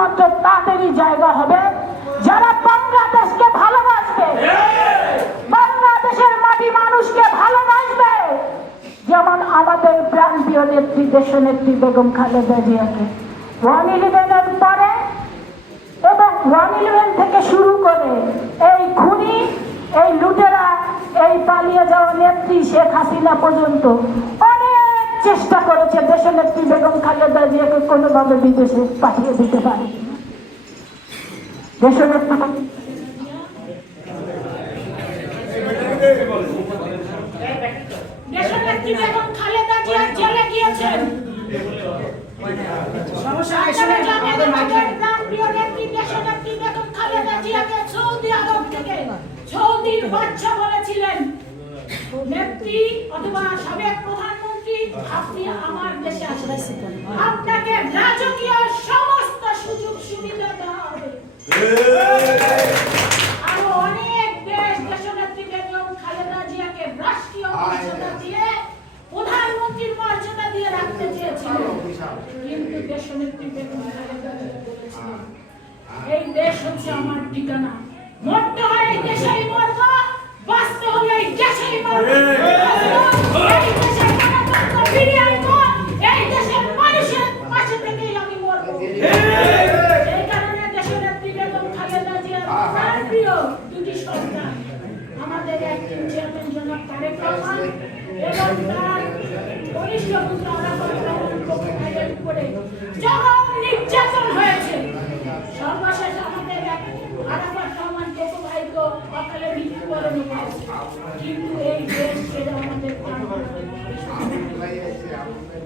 শুধুমাত্র তাদেরই জায়গা হবে যারা বাংলাদেশকে ভালোবাসবে, বাংলাদেশের মাটি মানুষকে ভালোবাসবে। যেমন আমাদের প্রাণপ্রিয় নেত্রী, দেশনেত্রী বেগম খালেদা জিয়াকে 1/11-এর পরে এবং 1/11 থেকে শুরু করে এই খুনি, এই লুটেরা, এই পালিয়ে যাওয়া নেত্রী শেখ হাসিনা পর্যন্ত অনেক চেষ্টা করেছে দেশনেত্রী বেগম খালেদা জিয়াকে কোনোভাবে বিদেশে পাঠিয়ে দিতে পারে। দেশনেত্রী বেগম খালেদা জিয়া জেলে গিয়েছেন। সৌদির বাদশা বলেছিলেন, নেত্রী অথবা সাবেক প্রধানমন্ত্রী, আপনি আমার দেশে আসবেন, আপনাকে রাজকীয় সমস্ত সুযোগ সুবিধা দেওয়া হবে। আরো অনেক দেশ দেশনেত্রী বেগম খালেদা জিয়াকে রাষ্ট্রীয় মর্যাদা দিয়ে, প্রধানমন্ত্রীর মর্যাদা দিয়ে রাখতে চেয়েছিল, কিন্তু দেশনেত্রী বেগম খালেদা জিয়া বলেছিলেন, এই দেশ হচ্ছে আমার ঠিকানা, মরতে হয় এই দেশেই মরব, বাঁচতে হলে এই দেশেই মরব, এই দেশের গণতন্ত্র ফিরিয়ে আনবো, এই দেশের মানুষের পাশে থেকেই আমি মরব। এই কারণে দেশনেত্রী বেগম খালেদা জিয়ার প্রাণপ্রিয় দুটি সন্তান, আমাদের অ্যাক্টিং চেয়ারম্যান জনাব তারেক রহমান এবং তার কনিষ্ঠ পুত্র আরাফাত রহমানের উপরে জঘন্য নির্যাতন হয়েছে। সর্বশেষ আমাদের আরাফাত রহমান কোকো ভাইকে অকালে মৃত্যুবরণ করেছে, কিন্তু